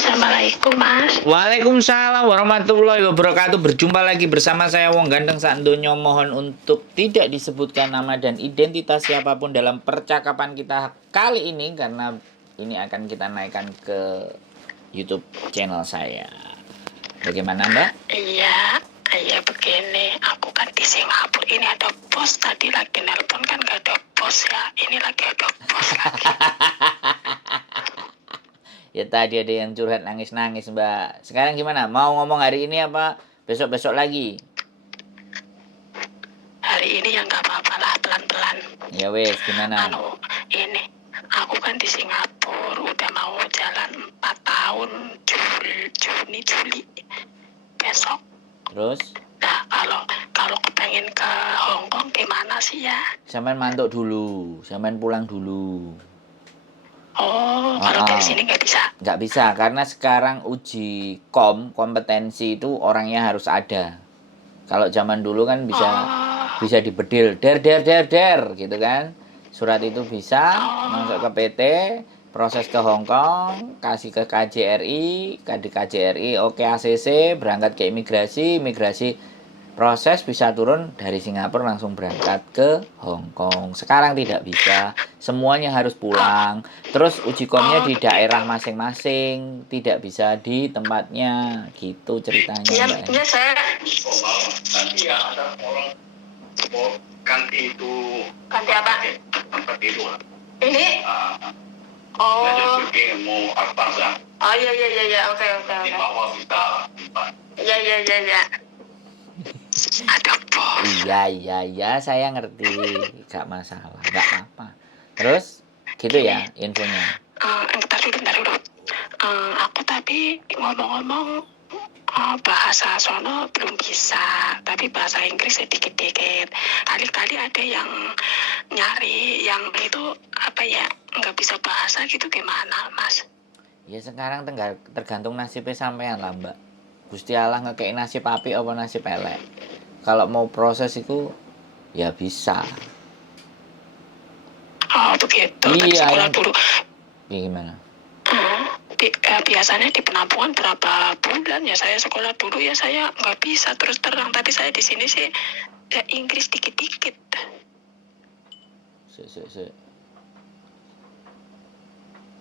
Assalamualaikum Mas. Waalaikumsalam warahmatullahi wabarakatuh. Berjumpa lagi bersama saya Wong Ganteng sak donya. Mohon untuk tidak disebutkan nama dan identitas siapapun dalam percakapan kita kali ini, karena ini akan kita naikkan ke YouTube channel saya. Bagaimana Mbak? Iya begini, aku kan di Singapura, ini ada bos tadi lagi nelpon kan gak ada bos ya, ini lagi ada bos lagi. Ya tadi ada yang curhat nangis-nangis Mbak. Sekarang gimana? Mau ngomong hari ini apa besok-besok lagi? Hari ini ya nggak apa-apa lah, pelan-pelan. Ya wes, gimana? Ini aku kan di Singapura udah mau jalan 4 tahun, Juli besok. Terus? Nah kalau kepengen ke Hong Kong gimana sih ya? Sampean mantuk dulu, sampean pulang dulu. Kalau dari sini nggak bisa? Nggak bisa, karena sekarang uji kompetensi itu orangnya harus ada. Kalau zaman dulu kan bisa dibedil, der gitu kan. Surat itu bisa masuk ke PT, proses ke Hong Kong, kasih ke KJRI, di KJRI oke ACC, berangkat ke imigrasi, proses bisa turun dari Singapura langsung berangkat ke Hong Kong. Sekarang tidak bisa, semuanya harus pulang. Terus uji komnya di daerah masing-masing, tidak bisa di tempatnya, gitu ceritanya Mbak. Iya saya. Nanti ya ada orang mau ganti itu. Ganti apa? Tempat tidur. Ini? Mau apa sih? Oh iya, oke. Di bawah kita. Iya. Ada bos. Iya, saya ngerti. Gak masalah, gak apa-apa. Terus, gitu ya infonya. Bentar dulu. Aku tadi ngomong-ngomong bahasa sono belum bisa, tapi bahasa Inggris sedikit-dikit. Kali-kali ada yang nyari yang itu apa ya, nggak bisa bahasa gitu, gimana Mas? Ya sekarang tergantung nasibnya sampean lah Mbak. Gusti Allah ngekei nasib api apa nasib elek. Kalau mau proses itu ya bisa. Oh begitu. Iya. Sekolah dulu. Ya gimana? Biasanya di penampungan berapa bulan ya? Saya sekolah dulu ya, saya nggak bisa terus terang. Tapi saya di sini sih ya Inggris dikit-dikit.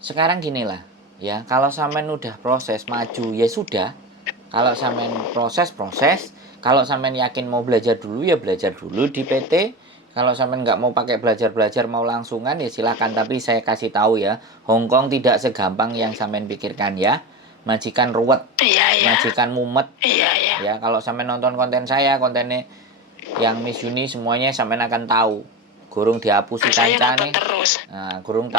Sekarang ginilah ya, kalau sampean udah proses maju ya sudah. Kalau sampean proses, kalau sampean yakin mau belajar dulu ya belajar dulu di PT. Kalau sampean nggak mau pakai belajar mau langsungan ya silakan. Tapi saya kasih tahu ya, Hong Kong tidak segampang yang sampean pikirkan ya. Majikan ruwet, majikan mumet. Iya. Ya kalau sampean nonton konten saya, kontennya yang Miss Yuni semuanya sampean akan tahu. Gurung dihapusi kancane. Nah, gurung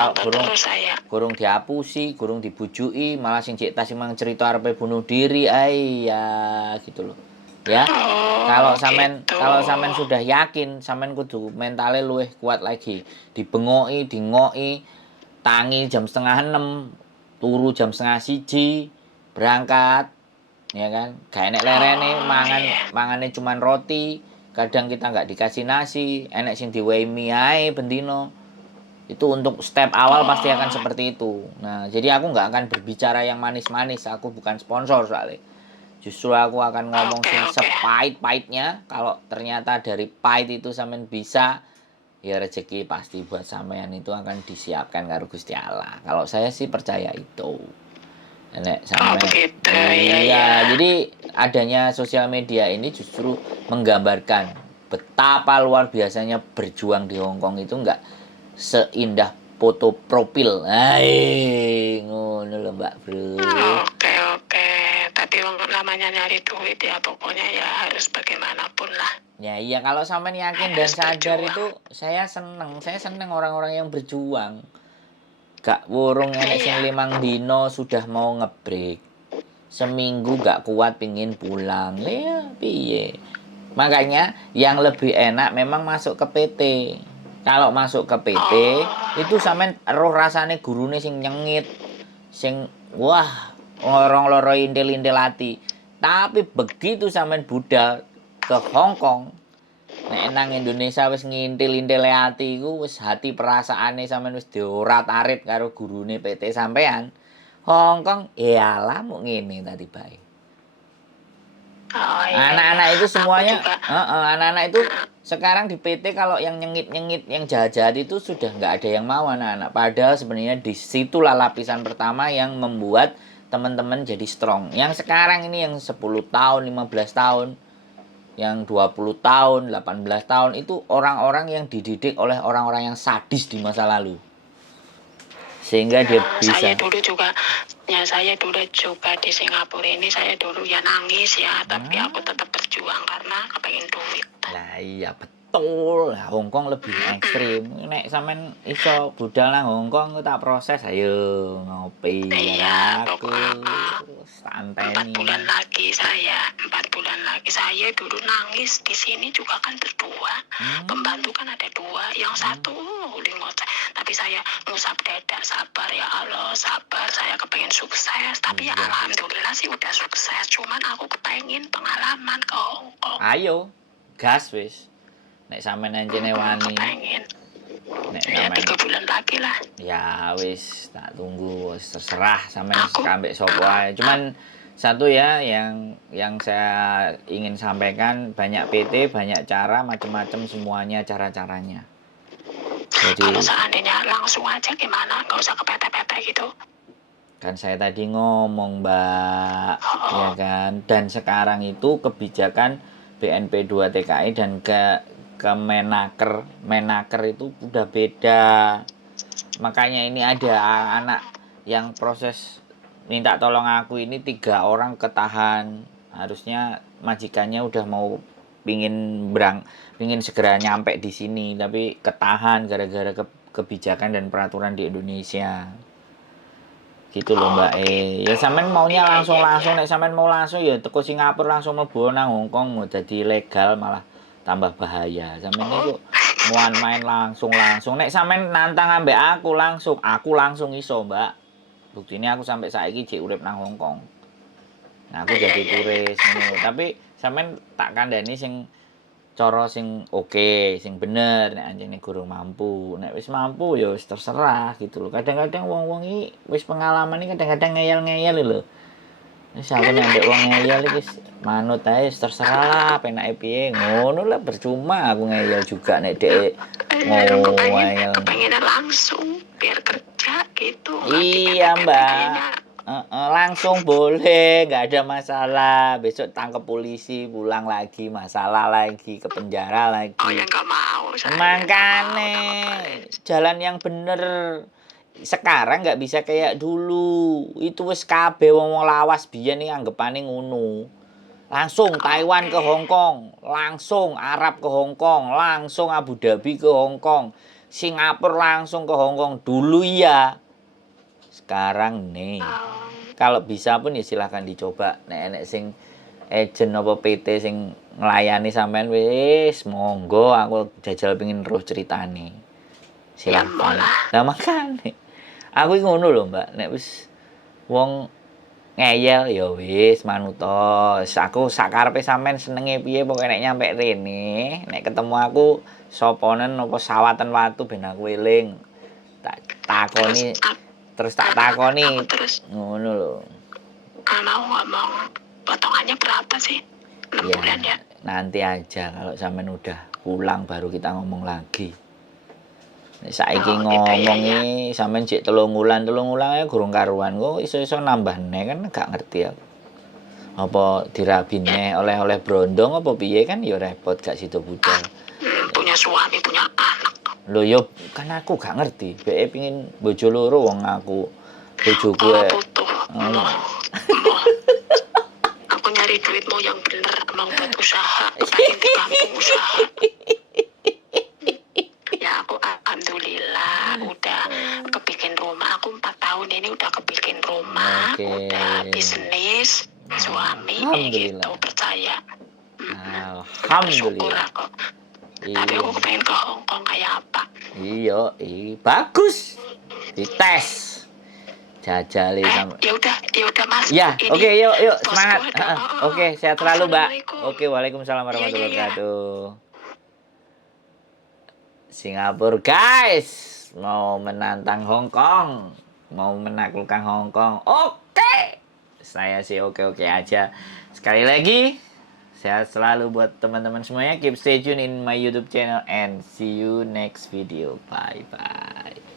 dihapusi, gurung dibujui, malah sing cek tas mang cerita arepe bunuh diri, ya gitu loh. Ya. Kalau sampean sudah yakin, sampean kudu mentale luwih kuat lagi. Dibengoki, dingoki, tangi jam 5:30, turu jam 5:30, berangkat. Ya kan? Gak enek lerene, mangane cuman roti. Kadang kita nggak dikasih nasi, enek sing diwehi mie ae bendino. Itu untuk step awal pasti akan seperti itu. Nah, jadi aku nggak akan berbicara yang manis-manis. Aku bukan sponsor soalnya. Justru aku akan ngomong sing sepahit-pahitnya. Kalau ternyata dari pahit itu sampean bisa, ya rezeki pasti buat sampean itu akan disiapkan karo Gusti Allah. Kalau saya sih percaya itu. Nek sampean. Iya, jadi adanya sosial media ini justru menggambarkan betapa luar biasanya berjuang di Hong Kong itu nggak seindah foto profil. Ngono lho Mbak Bro. Oke. Tapi namanya nyari duit ya pokoknya ya harus bagaimanapun lah. Ya iya, kalau sampean yakin dan sadar itu saya seneng orang-orang yang berjuang. Gak wurung enek sing 5 dino sudah mau ngebreak. Seminggu gak kuat pingin pulang. Ya piye. Makanya yang lebih enak memang masuk ke PT. Kalau masuk ke PT itu sampean roh rasane gurune sing nyengit, sing wah lorong-loro intil-intil ati. Tapi begitu sampean budal ke Hong Kong, nek nang Indonesia wis ngintil-intil ati iku wis hati perasaane sampean wis diorat-arit karo gurune PT sampean. Hong Kong, iyalah mau ngene tadi bae. Oh, iya, Anak-anak itu semuanya, anak-anak itu Heeh. sekarang di PT kalau yang nyengit-nyengit, yang jahat-jahat itu sudah nggak ada yang mau anak-anak. Padahal sebenarnya di situlah lapisan pertama yang membuat teman-teman jadi strong. Yang sekarang ini yang 10 tahun, 15 tahun, yang 20 tahun, 18 tahun itu orang-orang yang dididik oleh orang-orang yang sadis di masa lalu. Sehingga dia bisa. Saya dulu juga di Singapura ini, saya dulu ya nangis ya, tapi aku tetap berjuang karena kepengen duit. Lah iya betul. Lah Hong Kong lebih ekstrim. Nek sampean iso budal nang Hong Kong tak proses, ayo ngopi Iya, aku. Santai 4 bulan lagi saya dulu nangis di sini juga kan berdua. Pembantu kan ada 2, yang satu ngoceh. Tapi saya ngusap dada, sabar ya Allah, sabar, saya kepengen sukses. Tapi ya alhamdulillah sih udah sukses. Cuman aku kepengen pengalaman ke Hong Kong. Ayo, gas wis. Nek sampean anjene wani. Kepengen. Nek Ya sampean 3 bulan lagi lah. ya wis tak tunggu, wis terserah sampean ambek sapa ae. Cuman satu ya yang saya ingin sampaikan, banyak PT, banyak cara, macam-macam semuanya cara-caranya. Jadi kalau seandainya langsung aja gimana? Nggak usah ke PT-PT gitu. Kan saya tadi ngomong, Mbak, ya kan. Dan sekarang itu kebijakan BNP 2 TKI dan ke Menaker itu udah beda. Makanya ini ada anak yang proses minta tolong aku ini 3 orang ketahan. Harusnya majikannya udah mau pingin segera nyampe di sini, tapi ketahan gara-gara kebijakan dan peraturan di Indonesia. Gitu loh Mbak. Ya sampean maunya langsung nek sampean mau langsung ya teko Singapura langsung mlebu nang Hong Kong, mau jadi legal malah tambah bahaya. Sampean niku muan main langsung nek sampean nantang ambek aku langsung iso Mbak. Buktine aku sampai saiki jek urip nang Hong Kong. Nah aku jadi turis ngono, tapi sampean tak kandhani sing cara sing oke, sing bener nek anjene gurung mampu. Nek wis mampu ya wis terserah gitu loh. Kadang-kadang wong-wong iki wis pengalaman iki kadang-kadang ngeyel-ngeyel lho. Wis aku nek ambek wong ngeyel iki manut ae terserah lah, penake piye. Ngono lah percuma aku ngeyel juga nek dhek ngeyel. Kepengen langsung biar kerja gitu. Iya Mbak. Langsung boleh, nggak ada masalah. Besok tangkap polisi, pulang lagi, masalah lagi, ke penjara lagi. Oh ya nggak mau. Makanya jalan yang bener. Sekarang nggak bisa kayak dulu. Itu wis kabeh wong lawas biyen iki anggapane ngono. Langsung Taiwan ke Hong Kong, langsung Arab ke Hong Kong, langsung Abu Dhabi ke Hong Kong, Singapura langsung ke Hong Kong dulu ya. Sekarang nih, kalau bisa pun ya silahkan dicoba. Nek sing agent apa PT sing nglayani sampean wis monggo, aku jajal pengin roh ceritane. Silahkan. Lah makane aku ngono lho Mbak, nek wis wong ngeyel ya wis manut to. Aku sakarepe sampean senenge piye pokoke nek nyampe rene, nek ketemu aku soponen apa sawatan watu ben aku eling. Tak takoni terus ngono lho. Mau ngomong potongannya berapa sih? 6 bulan ya? Nanti aja kalau sampean udah pulang baru kita ngomong lagi. Saiki ngomongi sampean jek 3 wulan ya gurung karuan kok iso-iso nambah neh kan gak ngerti aku. Apa dirabine oleh-oleh brondong apa piye kan ya repot gak sido budal. Punya suami, punya anak. Lho yo kan aku gak ngerti. Beke pengin bojo loro wong aku bojoku butuh. Aku nyari duit mau yang bener, mau buat usaha, pengen di kampung usaha. Ya aku alhamdulillah udah kebikin rumah. Aku 4 tahun ini udah kebikin rumah, udah bisnis, suami gitu, percaya. Alhamdulillah. Aku. Tapi aku pengen ke Hong Kong kayak apa? Iya, bagus. Dites. Jajali sama. Ya udah Mas. Ya, oke, yuk semangat. Oke, sehat selalu, Mbak. Oke, waalaikumsalam warahmatullahi wabarakatuh. Singapura guys, mau menantang Hong Kong. mau menaklukkan Hong Kong. Oke. Saya sih oke-oke aja. Sekali lagi, sehat selalu buat teman-teman semuanya. Keep stay tune in my YouTube channel and see you next video. Bye bye.